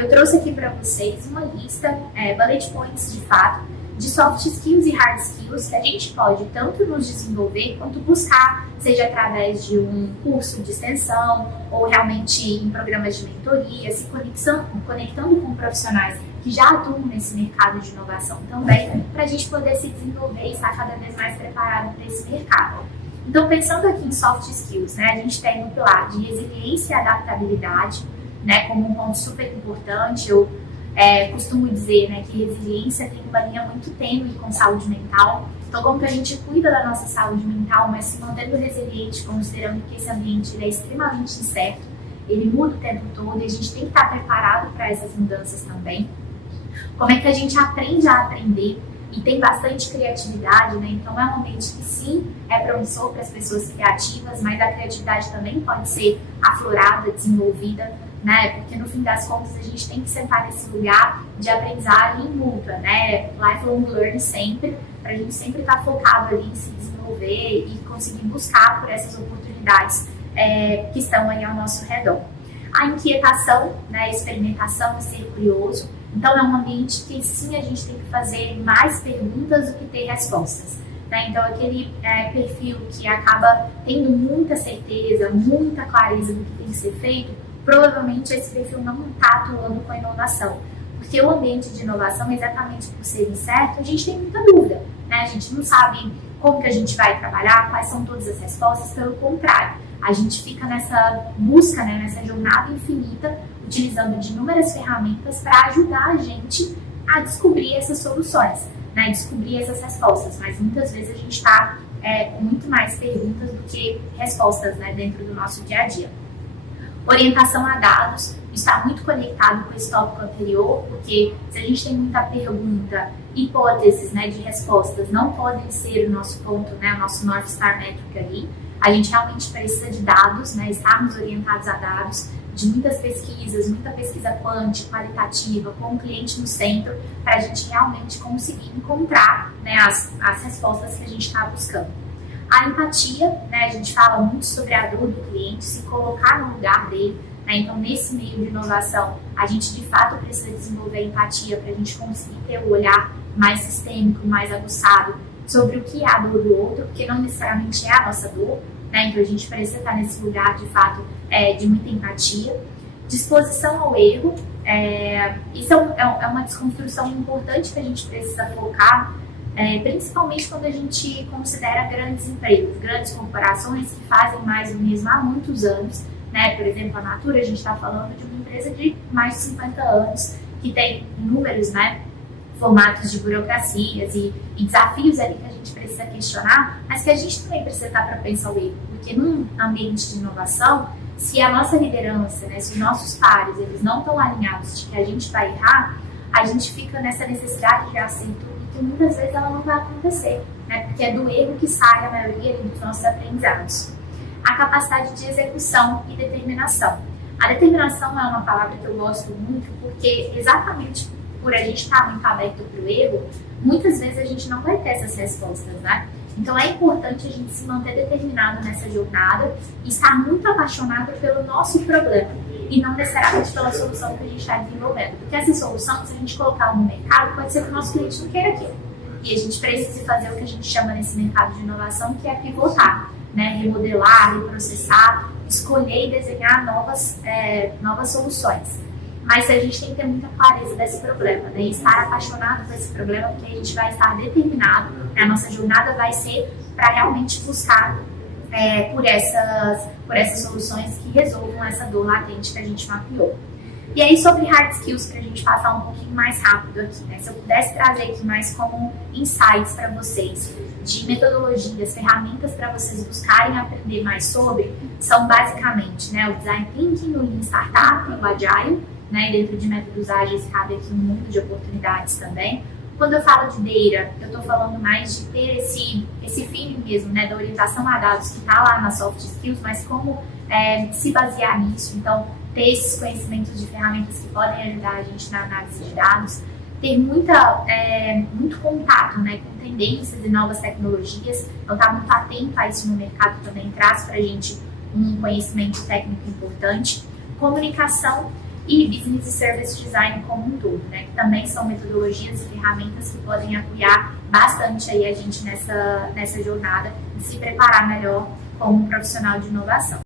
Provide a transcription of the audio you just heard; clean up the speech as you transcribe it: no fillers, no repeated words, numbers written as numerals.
eu trouxe aqui para vocês uma lista, bullet points de fato, de soft skills e hard skills que a gente pode tanto nos desenvolver quanto buscar, seja através de um curso de extensão ou realmente em programas de mentoria, se conectando com profissionais que já atuam nesse mercado de inovação também, para a gente poder se desenvolver e estar cada vez mais preparado para esse mercado. Então, pensando aqui em soft skills, né, a gente tem um pilar de resiliência e adaptabilidade, né, como um ponto super importante. Eu costumo dizer, né, que resiliência tem uma linha muito tênue com saúde mental. Então, como que a gente cuida da nossa saúde mental, mas se mantendo resiliente, considerando que esse ambiente ele é extremamente incerto, ele muda o tempo todo e a gente tem que estar preparado para essas mudanças também. Como é que a gente aprende a aprender e tem bastante criatividade, né? Então é um ambiente que sim, é promissor para as pessoas criativas, mas a criatividade também pode ser aflorada, desenvolvida, né? Porque no fim das contas a gente tem que sentar nesse lugar de aprendizagem mútua, né? Lifelong learning sempre, para a gente sempre estar focado ali em se desenvolver e conseguir buscar por essas oportunidades que estão aí ao nosso redor. A inquietação, né? A experimentação e ser curioso. Então é um ambiente que sim a gente tem que fazer mais perguntas do que ter respostas, né? Então aquele perfil que acaba tendo muita certeza, muita clareza do que tem que ser feito, provavelmente esse perfil não está atuando com a inovação. Porque o ambiente de inovação, exatamente por ser incerto, a gente tem muita dúvida, né? A gente não sabe como que a gente vai trabalhar, quais são todas as respostas, pelo contrário. A gente fica nessa busca, né, nessa jornada infinita, utilizando de inúmeras ferramentas para ajudar a gente a descobrir essas soluções, né, descobrir essas respostas. Mas muitas vezes a gente está com muito mais perguntas do que respostas, né, dentro do nosso dia a dia. Orientação a dados está muito conectado com esse tópico anterior, porque se a gente tem muita pergunta, hipóteses, né, de respostas não podem ser o nosso ponto, né, o nosso North Star Metric ali. A gente realmente precisa de dados, né, estarmos orientados a dados, de muitas pesquisas, muita pesquisa qualitativa, com o cliente no centro, para a gente realmente conseguir encontrar, né, as respostas que a gente está buscando. A empatia, né, a gente fala muito sobre a dor do cliente, se colocar no lugar dele, né, então nesse meio de inovação, a gente de fato precisa desenvolver a empatia para a gente conseguir ter o olhar mais sistêmico, mais aguçado sobre o que é a dor do outro, porque não necessariamente é a nossa dor, né? Então a gente precisa estar nesse lugar de fato de muita empatia. Disposição ao erro, isso é uma desconstrução importante que a gente precisa focar, principalmente quando a gente considera grandes empresas, grandes corporações que fazem mais do mesmo há muitos anos, né? Por exemplo, a Natura, a gente está falando de uma empresa de mais de 50 anos, que tem inúmeros, né, formatos de burocracias e desafios ali que a gente precisa questionar, mas que a gente também precisa estar para pensar o erro, porque num ambiente de inovação, se a nossa liderança, né, se os nossos pares, eles não estão alinhados de que a gente vai errar, a gente fica nessa necessidade de acerto e que muitas vezes ela não vai acontecer, né, porque é do erro que sai a maioria dos nossos aprendizados. A capacidade de execução e determinação. A determinação é uma palavra que eu gosto muito porque exatamente por a gente estar muito aberto para o erro, muitas vezes a gente não vai ter essas respostas, né? Então é importante a gente se manter determinado nessa jornada e estar muito apaixonado pelo nosso problema e não necessariamente pela solução que a gente está desenvolvendo. Porque essa solução, se a gente colocar no mercado, pode ser que o nosso cliente não queira aquilo. E a gente precisa fazer o que a gente chama nesse mercado de inovação, que é pivotar, né? Remodelar, reprocessar, escolher e desenhar novas soluções. Mas a gente tem que ter muita clareza desse problema, né? E estar apaixonado por esse problema, porque a gente vai estar determinado, né? A nossa jornada vai ser para realmente buscar por essas soluções que resolvam essa dor latente que a gente mapeou. E aí, sobre hard skills, para a gente passar um pouquinho mais rápido aqui, né? Se eu pudesse trazer aqui mais como insights para vocês, de metodologias, ferramentas para vocês buscarem aprender mais sobre, são basicamente, né, o Design Thinking, o Lean Startup, o Agile, né, dentro de métodos ágeis cabe aqui um mundo de oportunidades também. Quando eu falo de data, eu estou falando mais de ter esse feeling mesmo, né, da orientação a dados que está lá nas soft skills, mas como se basear nisso. Então, ter esses conhecimentos de ferramentas que podem ajudar a gente na análise de dados, ter muito contato, né, com tendências e novas tecnologias, então estar muito atento a isso no mercado também traz para a gente um conhecimento técnico importante. Comunicação, e Business e Service Design como um todo, né? Que também são metodologias e ferramentas que podem apoiar bastante aí a gente nessa jornada e se preparar melhor como um profissional de inovação.